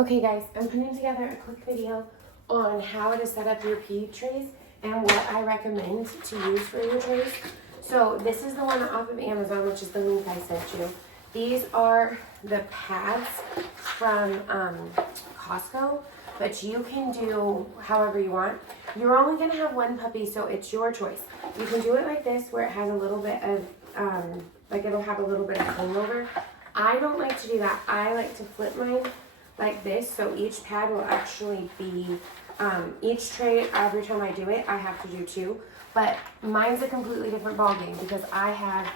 Okay guys, I'm putting together a quick video on how to set up your pee trays and what I recommend to use for your trays. So this is the one off of Amazon, which is the link I sent you. These are the pads from Costco, but you can do however you want. You're only gonna have one puppy, so it's your choice. You can do it like this, where it has a little bit of, like it'll have a little bit of hangover. I don't like to do that. I like to flip mine like this, so each pad will actually be, each tray, every time I do it, I have to do two. But mine's a completely different ballgame because I have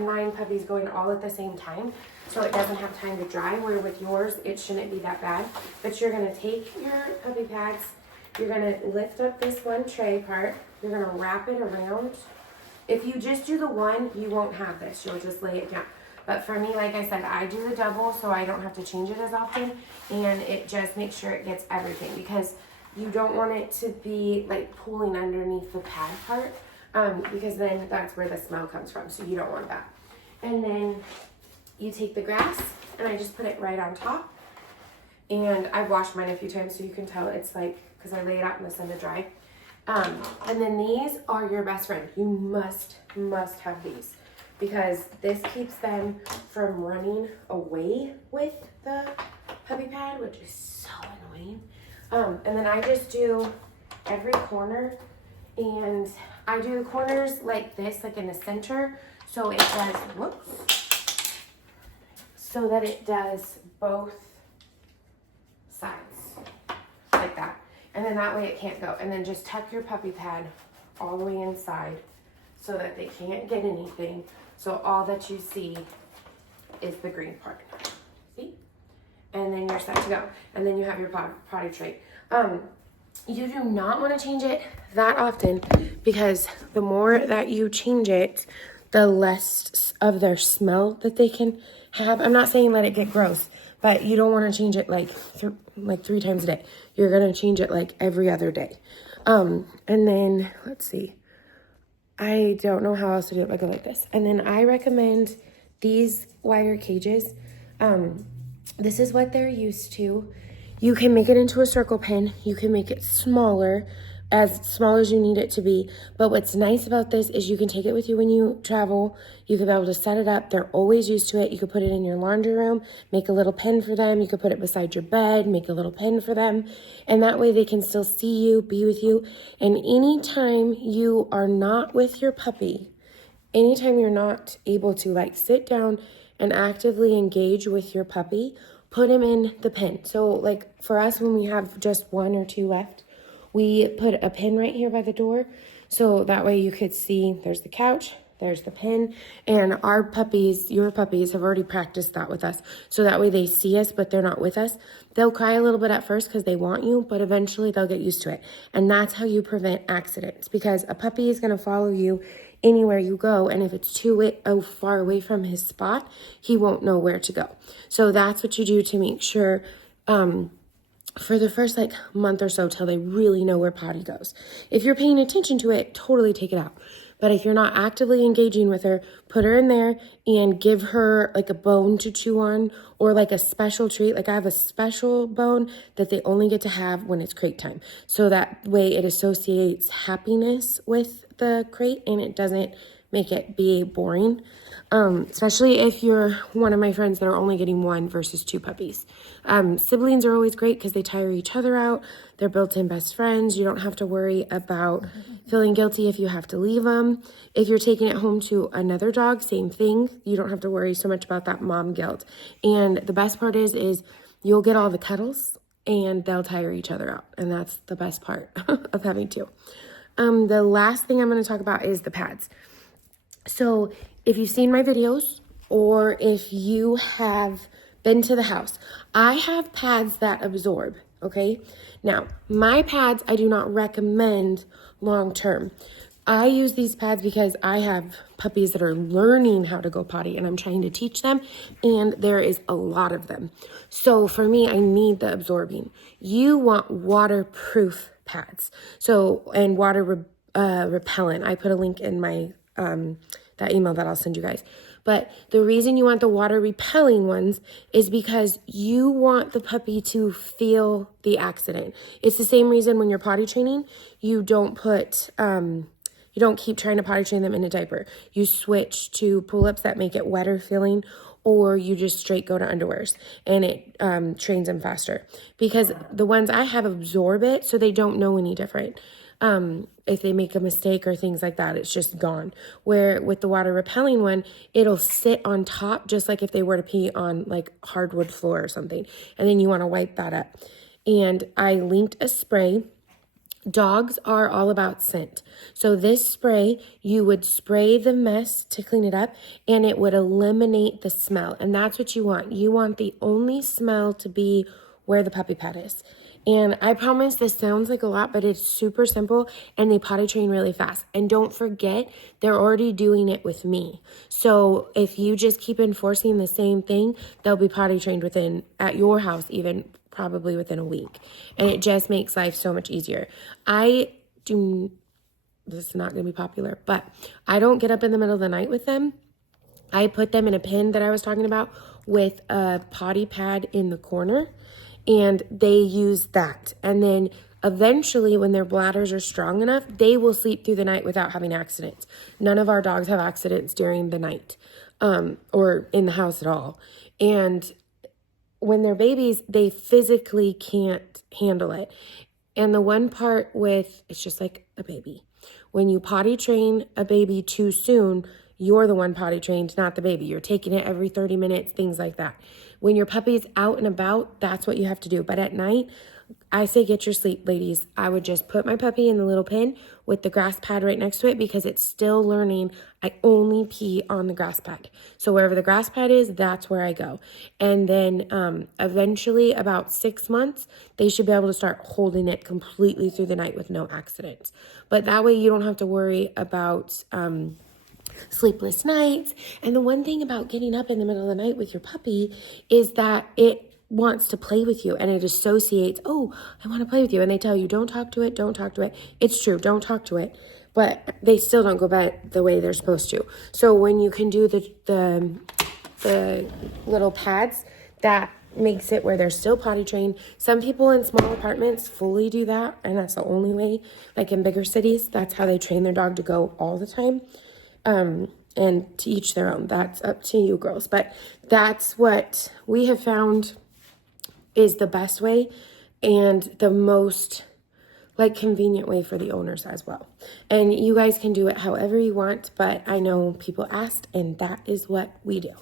9 puppies going all at the same time, so it doesn't have time to dry, where with yours, it shouldn't be that bad. But you're gonna take your puppy pads, you're gonna lift up this one tray part, you're gonna wrap it around. If you just do the one, you won't have this, you'll just lay it down. But for me, like I said, I do the double so I don't have to change it as often, and it just makes sure it gets everything, because you don't want it to be like pulling underneath the pad part, because then that's where the smell comes from, so you don't want that. And then you take the grass, and I just put it right on top, and I've washed mine a few times so you can tell it's like, because I lay it out in the sun to dry. And then these are your best friend. You must have these, because this keeps them from running away with the puppy pad, which is so annoying. And then I just do every corner, and I do the corners like this, like in the center, so it does, whoops, so that it does both sides, like that. And then that way it can't go. And then just tuck your puppy pad all the way inside so that they can't get anything. So all that you see is the green part. See? And then you're set to go. And then you have your potty tray. You do not want to change it that often, because the more that you change it, the less of their smell that they can have. I'm not saying let it get gross, but you don't want to change it like 3 times a day. You're going to change it like every other day. And then, let's see. I don't know how else to do it, but I go like this. And then I recommend these wire cages. This is what they're used to. You can make it into a circle pen. You can make it smaller as you need it to be. But what's nice about this is you can take it with you when you travel. You can be able to set it up. They're always used to it. You could put it in your laundry room, make a little pen for them. You could put it beside your bed, make a little pen for them. And that way they can still see you, be with you. And anytime you are not with your puppy, anytime you're not able to like sit down and actively engage with your puppy, put him in the pen. So like for us, when we have just 1 or 2 left, we put a pin right here by the door, so that way you could see there's the couch, there's the pin, and our puppies, your puppies, have already practiced that with us. So that way they see us, but they're not with us. They'll cry a little bit at first because they want you, but eventually they'll get used to it. And that's how you prevent accidents, because a puppy is going to follow you anywhere you go, and if it's too far away from his spot, he won't know where to go. So that's what you do to make sure, for the first like month or so, till they really know where potty goes. If you're paying attention to it, totally take it out. But if you're not actively engaging with her, put her in there and give her like a bone to chew on, or like a special treat. Like I have a special bone that they only get to have when it's crate time. So that way it associates happiness with the crate and it doesn't make it be boring. Especially if you're one of my friends that are only getting 1 versus 2 puppies. Siblings are always great because they tire each other out. They're built-in best friends. You don't have to worry about feeling guilty if you have to leave them. If you're taking it home to another dog, same thing. You don't have to worry so much about that mom guilt. And the best part is you'll get all the cuddles and they'll tire each other out. And that's the best part of having 2. The last thing I'm going to talk about is the pads. So if you've seen my videos, or if you have been to the house, I have pads that absorb, okay? Now, my pads I do not recommend long term. I use these pads because I have puppies that are learning how to go potty, and I'm trying to teach them, and there is a lot of them. So for me, I need the absorbing. You want waterproof pads. So, and water repellent. I put a link in my that email that I'll send you guys. But the reason you want the water repelling ones is because you want the puppy to feel the accident. It's the same reason when you're potty training, you don't keep trying to potty train them in a diaper. You switch to pull-ups that make it wetter feeling, or you just straight go to underwears, and it trains them faster. Because the ones I have absorb it, so they don't know any different. If they make a mistake or things like that, it's just gone. Where with the water repelling one, it'll sit on top, just like if they were to pee on like hardwood floor or something. And then you want to wipe that up. And I linked a spray. Dogs are all about scent. So this spray, you would spray the mess to clean it up, and it would eliminate the smell. And that's what you want. You want the only smell to be where the puppy pad is. And I promise this sounds like a lot, but it's super simple, and they potty train really fast. And don't forget, they're already doing it with me. So if you just keep enforcing the same thing, they'll be potty trained at your house, even probably within a week. And it just makes life so much easier. This is not going to be popular, but I don't get up in the middle of the night with them. I put them in a pen that I was talking about with a potty pad in the corner, and they use that. And then eventually, when their bladders are strong enough, they will sleep through the night without having accidents. None of our dogs have accidents during the night, or in the house at all. And when they're babies, they physically can't handle it. And the one part it's just like a baby. When you potty train a baby too soon, you're the one potty trained, not the baby. You're taking it every 30 minutes, things like that. When your puppy's out and about, that's what you have to do. But at night, I say get your sleep, ladies. I would just put my puppy in the little pen with the grass pad right next to it, because it's still learning I only pee on the grass pad. So wherever the grass pad is, that's where I go. And then eventually, about 6 months, they should be able to start holding it completely through the night with no accidents. But that way you don't have to worry about sleepless nights. And the one thing about getting up in the middle of the night with your puppy is that it wants to play with you, and it associates, oh, I want to play with you. And they tell you, don't talk to it, don't talk to it. It's true, don't talk to it. But they still don't go back the way they're supposed to. So when you can do the little pads, that makes it where they're still potty trained. Some people in small apartments fully do that, and that's the only way. Like in bigger cities, that's how they train their dog to go all the time. And to each their own. That's up to you, girls. But that's what we have found is the best way and the most convenient way for the owners as well. And you guys can do it however you want, but I know people asked, and that is what we do.